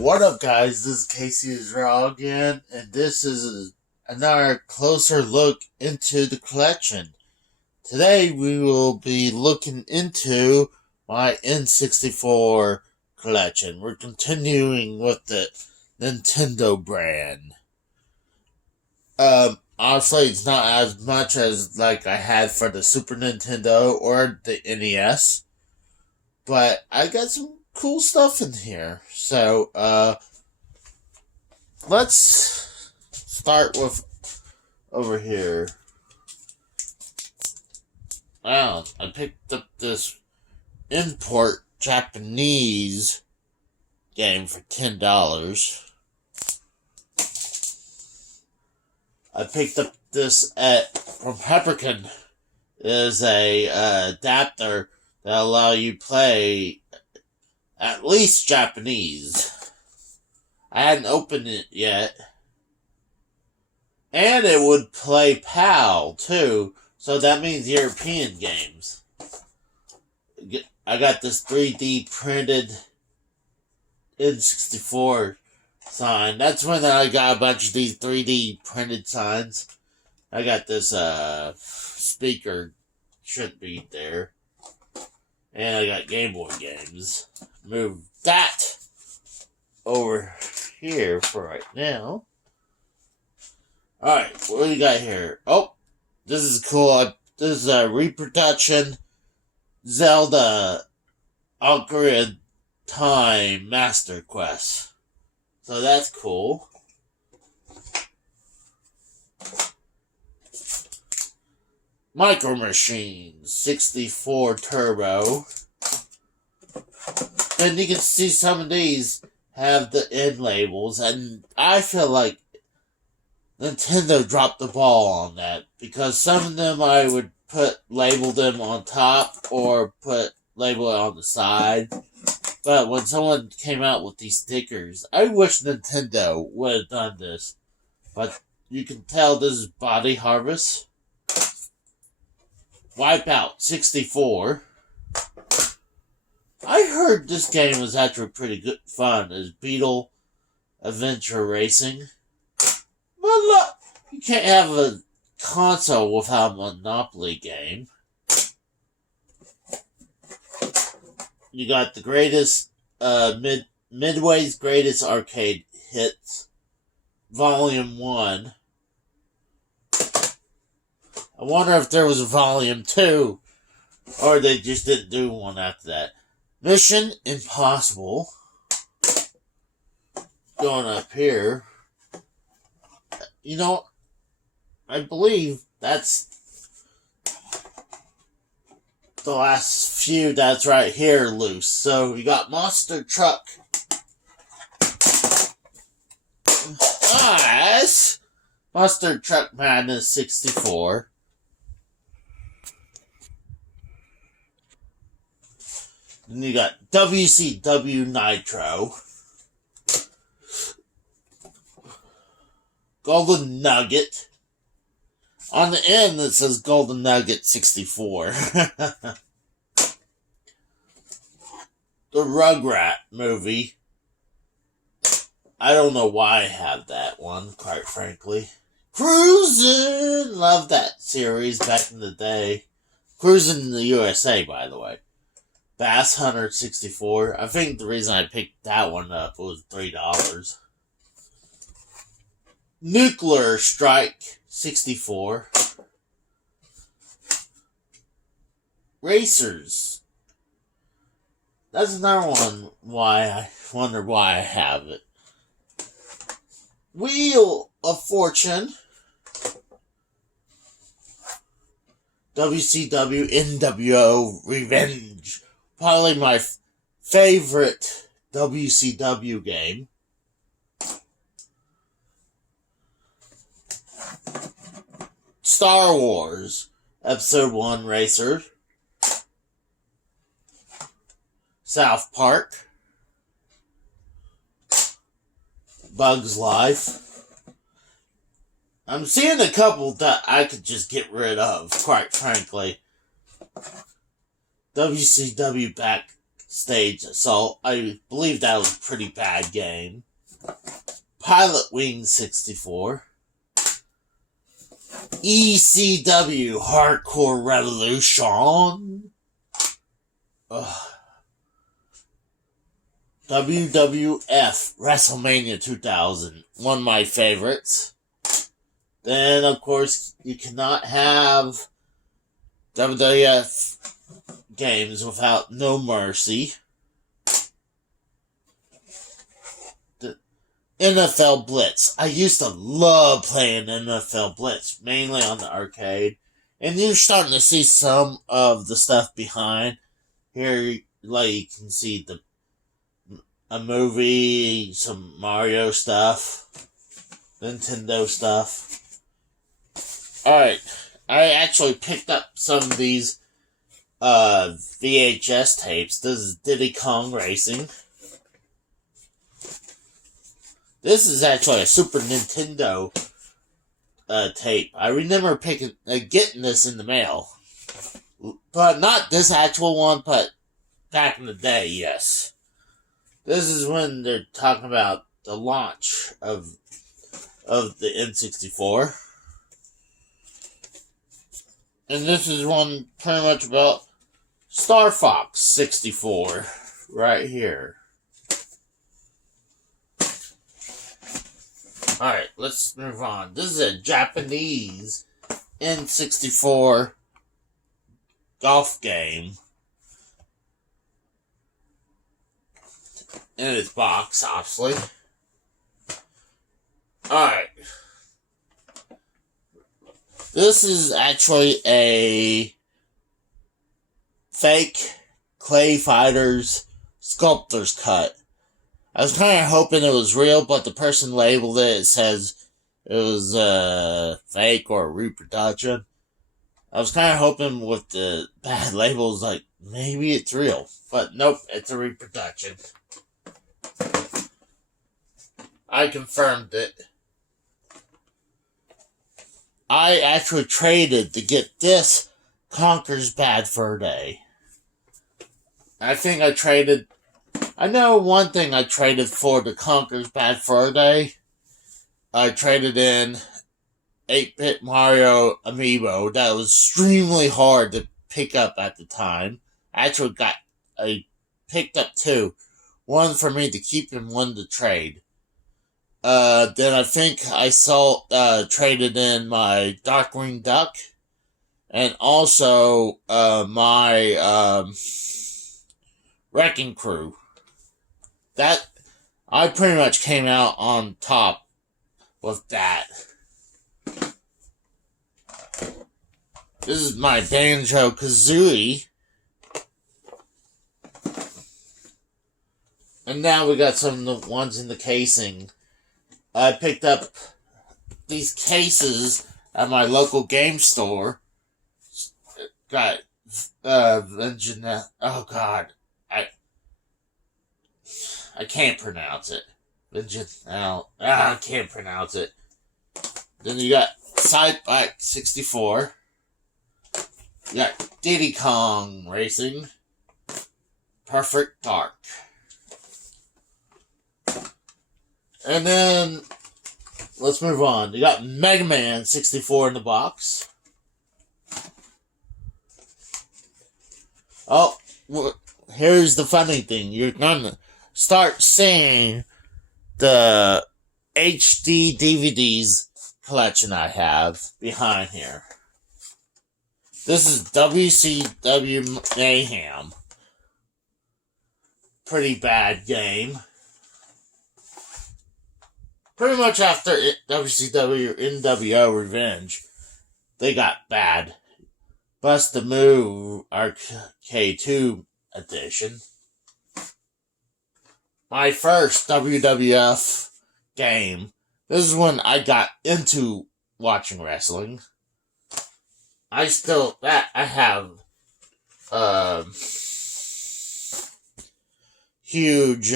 What up, guys? This is Casey Israel again, and this is another closer look into the collection. Today, we will be looking into my N64 collection. We're continuing with the Nintendo brand. Obviously, it's not as much as like I had for the Super Nintendo or the NES, but I got some cool stuff in here. So, let's start with over here. Wow, I picked up this import Japanese game for $10. I picked up this from Pepperkin. It is a adapter that allow you to play at least Japanese. I hadn't opened it yet. And it would play PAL too, so that means European games. I got this 3D printed N64 sign. That's when I got a bunch of these 3D printed signs. I got this speaker, shouldn't be there. And I got Game Boy games. Move that over here for right now. Alright, what do we got here? Oh, this is cool. This is a reproduction Zelda Ocarina of Time Master Quest. So that's cool. Micro Machines 64 Turbo. And you can see some of these have the end labels, and I feel like Nintendo dropped the ball on that, because some of them I would label them on top or label it on the side. But when someone came out with these stickers, I wish Nintendo would have done this. But you can tell this is Body Harvest. Wipeout 64. I heard this game was actually pretty good fun. It's Beetle Adventure Racing. But look, you can't have a console without a Monopoly game. You got the greatest, Midway's Greatest Arcade Hits, Volume 1. I wonder if there was a Volume 2, or they just didn't do one after that. Mission Impossible. Going up here. You know, I believe that's the last few that's right here loose. So you got Monster Truck. Nice! Monster Truck Madness 64. Then you got WCW Nitro. Golden Nugget. On the end it says Golden Nugget 64. The Rugrat movie. I don't know why I have that one, quite frankly. Cruisin'! Love that series back in the day. Cruisin' in the USA, by the way. Bass Hunter 64. I think the reason I picked that one up was $3. Nuclear Strike 64. Racers. That's another one why I wonder why I have it. Wheel of Fortune. WCW NWO Revenge. Probably my favorite WCW game. Star Wars Episode 1 Racer. South Park, Bugs Life. I'm seeing a couple that I could just get rid of, quite frankly. WCW Backstage Assault. I believe that was a pretty bad game. Pilot Wing 64. ECW Hardcore Revolution. WWF WrestleMania 2000. One of my favorites. Then, of course, you cannot have WWF games without No Mercy. The NFL Blitz. I used to love playing NFL Blitz, mainly on the arcade. And you're starting to see some of the stuff behind. Here, like, you can see a movie, some Mario stuff, Nintendo stuff. Alright, I actually picked up some of these VHS tapes. This is Diddy Kong Racing. This is actually a Super Nintendo tape. I remember getting this in the mail. But not this actual one, but back in the day, yes. This is when they're talking about the launch of the N64. And this is one pretty much about Star Fox 64 right here. Alright, let's move on. This is a Japanese N64 golf game. In its box, obviously. Alright. This is actually a fake Clay Fighters sculptor's cut. I was kind of hoping it was real, but the person labeled it. It says it was fake or a reproduction. I was kind of hoping with the bad labels, like, maybe it's real. But nope, it's a reproduction. I confirmed it. I actually traded to get this Conker's Bad Fur Day. I know one thing I traded for the Conker's Bad Fur Day. I traded in 8-bit Mario Amiibo that was extremely hard to pick up at the time. I picked up two. One for me to keep and one to trade. Then I think I traded in my Darkwing Duck. And also, my, Wrecking Crew. That, I pretty much came out on top with that. This is my Banjo-Kazooie. And now we got some of the ones in the casing. I picked up these cases at my local game store. Got, oh god. I can't pronounce it. I can't pronounce it. Then you got Sideback 64. You got Diddy Kong Racing. Perfect Dark. And then, let's move on. You got Mega Man 64 in the box. Oh, here's the funny thing. You're gonna start seeing the HD DVDs collection I have behind here. This is WCW Mayhem. Pretty bad game. Pretty much after WCW NWO Revenge, they got bad. Bust the Move Arcade 2 edition. My first WWF game. This is when I got into watching wrestling. I have huge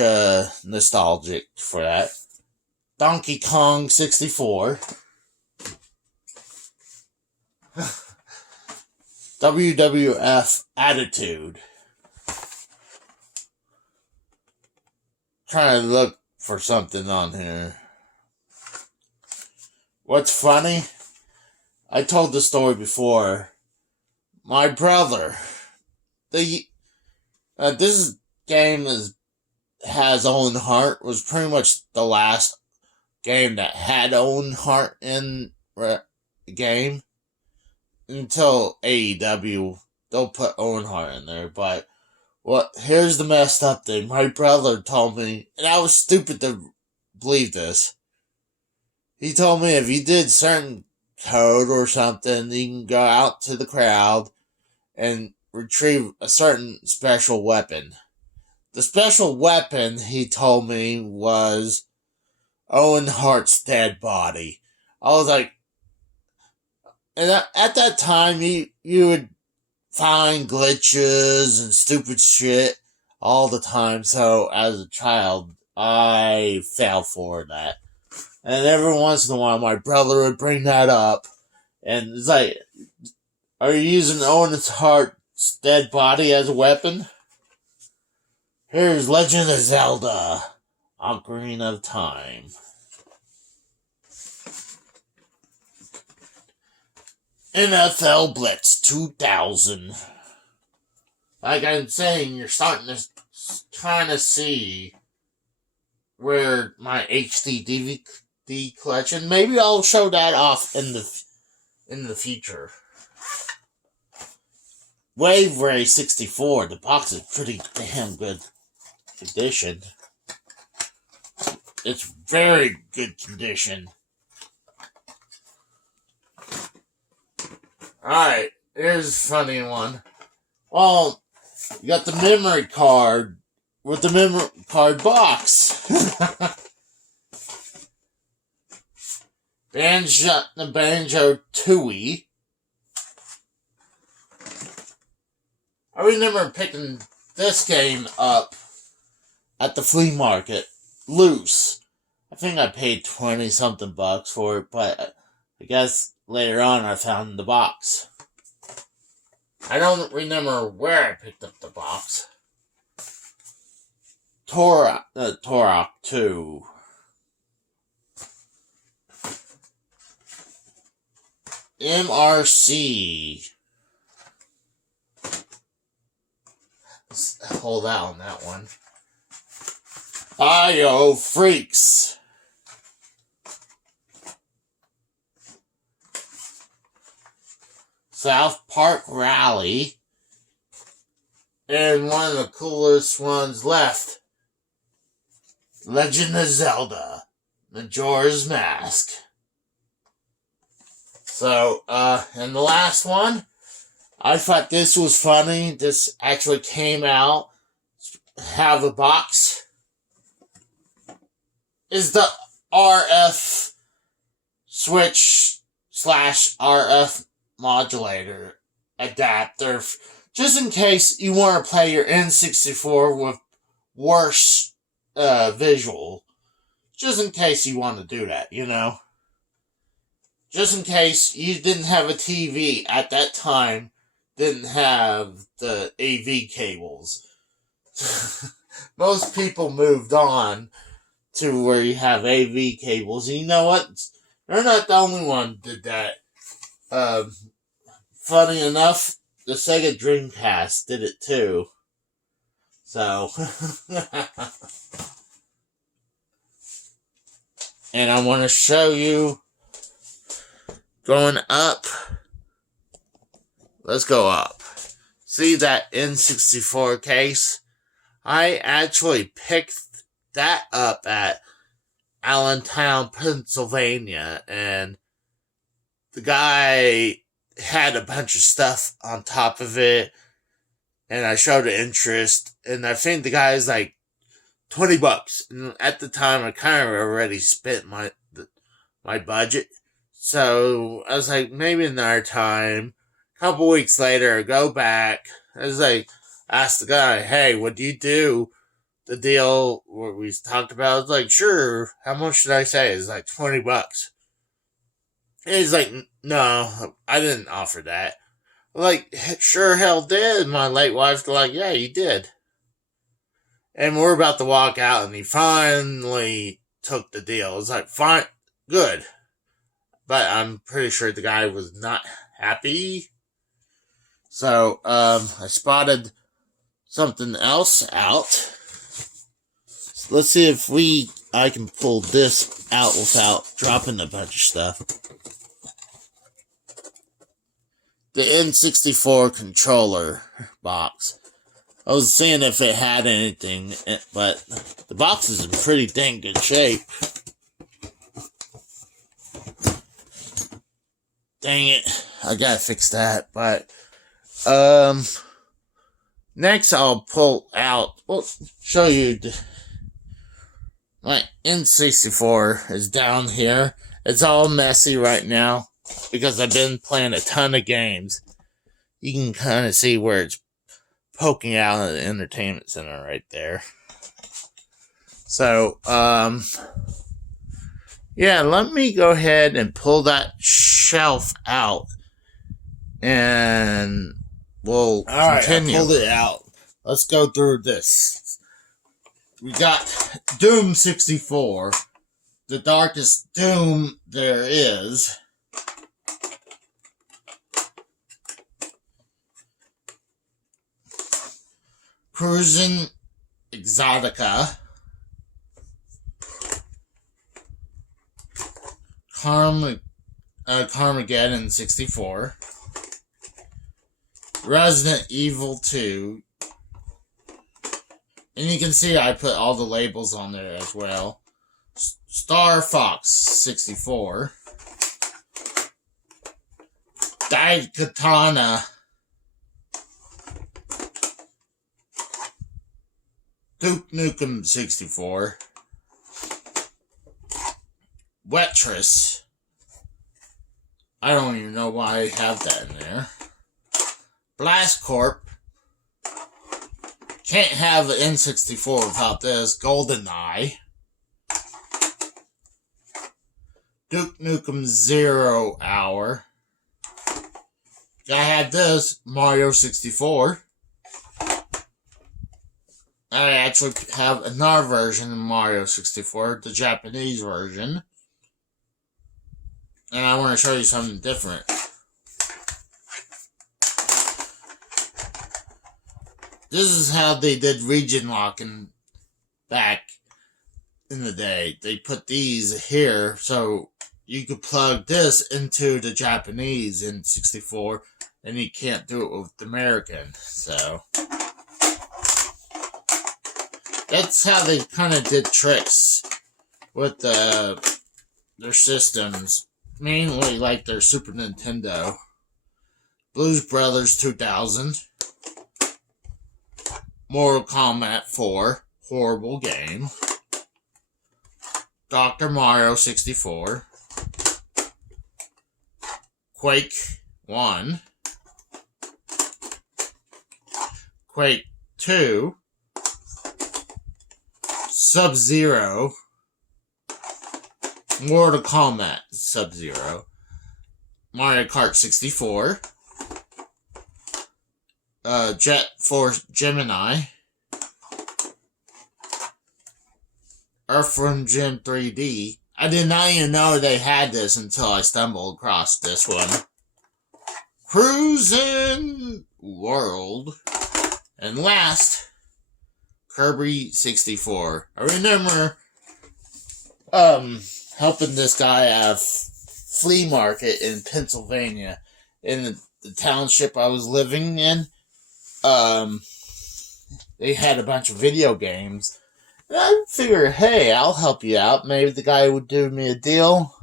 nostalgic for that. Donkey Kong 64. WWF Attitude. Trying to look for something on here. What's funny? I told the story before. My brother, this game has Owen Hart, was pretty much the last game that had Owen Hart in the game. Until AEW, they'll put Owen Hart in there. But here's the messed up thing. My brother told me, and I was stupid to believe this. He told me if you did certain code or something, you can go out to the crowd and retrieve a certain special weapon. The special weapon, he told me, was Owen Hart's dead body. I was like, and at that time, you would find glitches and stupid shit all the time. So, as a child, I fell for that. And every once in a while, my brother would bring that up. And it's like, are you using Owen Hart's dead body as a weapon? Here's Legend of Zelda, Ocarina of Time. NFL Blitz 2000. Like I'm saying, you're starting to kind of see where my HD DVD collection. Maybe I'll show that off in the future. Wave Ray 64. The box is pretty damn good condition. It's very good condition. Alright, here's a funny one. Well, you got the memory card with the memory card box. Banjo Tooie. I remember picking this game up at the flea market, loose. I think I paid 20-something bucks for it, but I guess later on I found the box. I don't remember where I picked up the box. Turok 2. MRC. Let's hold out on that one. Bio Freaks. South Park Rally. And one of the coolest ones left. Legend of Zelda. Majora's Mask. So, and the last one, I thought this was funny. This actually came out. Have a box. Is the RF switch / RF modulator adapter. Just in case you want to play your N64 with worse visual. Just in case you want to do that, you know. Just in case you didn't have a TV at that time, didn't have the AV cables. Most people moved on to where you have AV cables. And you know what? They're not the only one that did that. Funny enough, the Sega Dreamcast did it too. So, and I want to show you going up. Let's go up. See that N64 case? I actually picked that up at Allentown, Pennsylvania, and the guy had a bunch of stuff on top of it, and I showed interest, and I think the guy's like $20. And at the time, I kind of already spent my budget, so I was like, maybe another time. A couple weeks later, I go back. I was like, ask the guy, hey, what do you do the deal where we talked about. I was like, sure, how much should I say? It's like $20. And he's like, no, I didn't offer that. Like, sure hell did. My late wife's like, yeah, you did. And we're about to walk out, and he finally took the deal. It's like, fine, good. But I'm pretty sure the guy was not happy. So, I spotted something else out. Let's see if I can pull this out without dropping a bunch of stuff. The N64 Controller Box. I was seeing if it had anything, but the box is in pretty dang good shape. Dang it, I gotta fix that. But next I'll pull out. Well, show you. My N64 is down here. It's all messy right now because I've been playing a ton of games. You can kind of see where it's poking out of the entertainment center right there. So, yeah, let me go ahead and pull that shelf out, and we'll continue. I pulled it out. Let's go through this. We got Doom 64, the darkest Doom there is. Cruisin' Exotica. Carmageddon 64. Resident Evil 2. And you can see I put all the labels on there as well. Star Fox 64. Daikatana. Duke Nukem 64. Wettress. I don't even know why I have that in there. Blast Corp. Can't have an N64 without this. GoldenEye. Duke Nukem 0 Hour. I had this. Mario 64. I actually have another version of Mario 64. The Japanese version. And I want to show you something different. This is how they did region locking back in the day. They put these here so you could plug this into the Japanese N64 and you can't do it with the American. So that's how they kind of did tricks with their systems. Mainly like their Super Nintendo. Blues Brothers 2000. Mortal Kombat 4, horrible game. Dr. Mario 64. Quake 1. Quake 2. Sub-Zero. Mortal Kombat Sub-Zero. Mario Kart 64. Jet Force Gemini. Earthworm Jim 3D. I did not even know they had this until I stumbled across this one. Cruisin' World. And last, Kirby 64. I remember helping this guy at a flea market in Pennsylvania in the township I was living in. They had a bunch of video games. And I figured, hey, I'll help you out. Maybe the guy would do me a deal.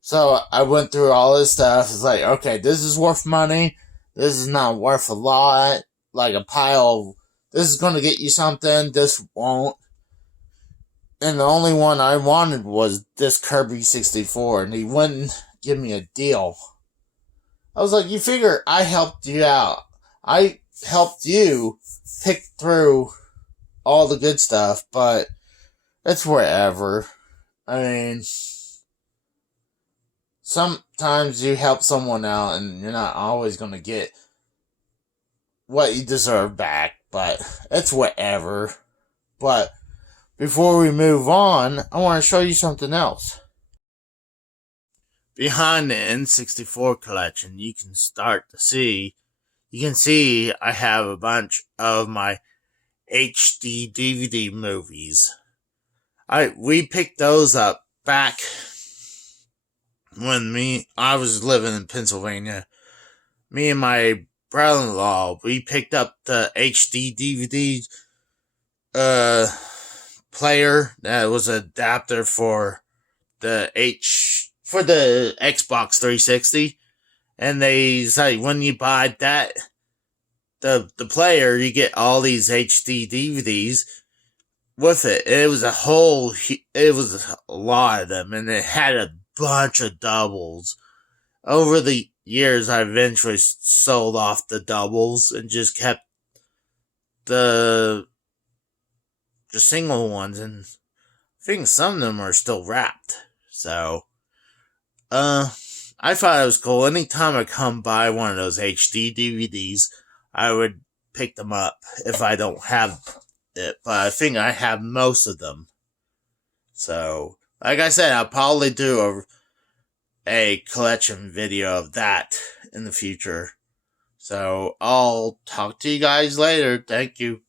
So I went through all this stuff. It's like, okay, this is worth money. This is not worth a lot. Like a pile. This is going to get you something. This won't. And the only one I wanted was this Kirby 64. And he wouldn't give me a deal. I was like, you figure I helped you out. I helped you pick through all the good stuff, but it's whatever. I mean, sometimes you help someone out and you're not always going to get what you deserve back, but it's whatever. But before we move on, I want to show you something else. Behind the N64 collection, you can see I have a bunch of my HD DVD movies. We picked those up back when I was living in Pennsylvania. Me and my brother-in-law, we picked up the HD DVD player that was an adapter for the Xbox 360, and they say when you buy that the player, you get all these HD DVDs with it. It was a lot of them, and it had a bunch of doubles. Over the years, I eventually sold off the doubles and just kept the single ones, and I think some of them are still wrapped. So, I thought it was cool. Anytime I come by one of those HD DVDs, I would pick them up if I don't have it, but I think I have most of them. So, like I said, I'll probably do a collection video of that in the future. So, I'll talk to you guys later. Thank you.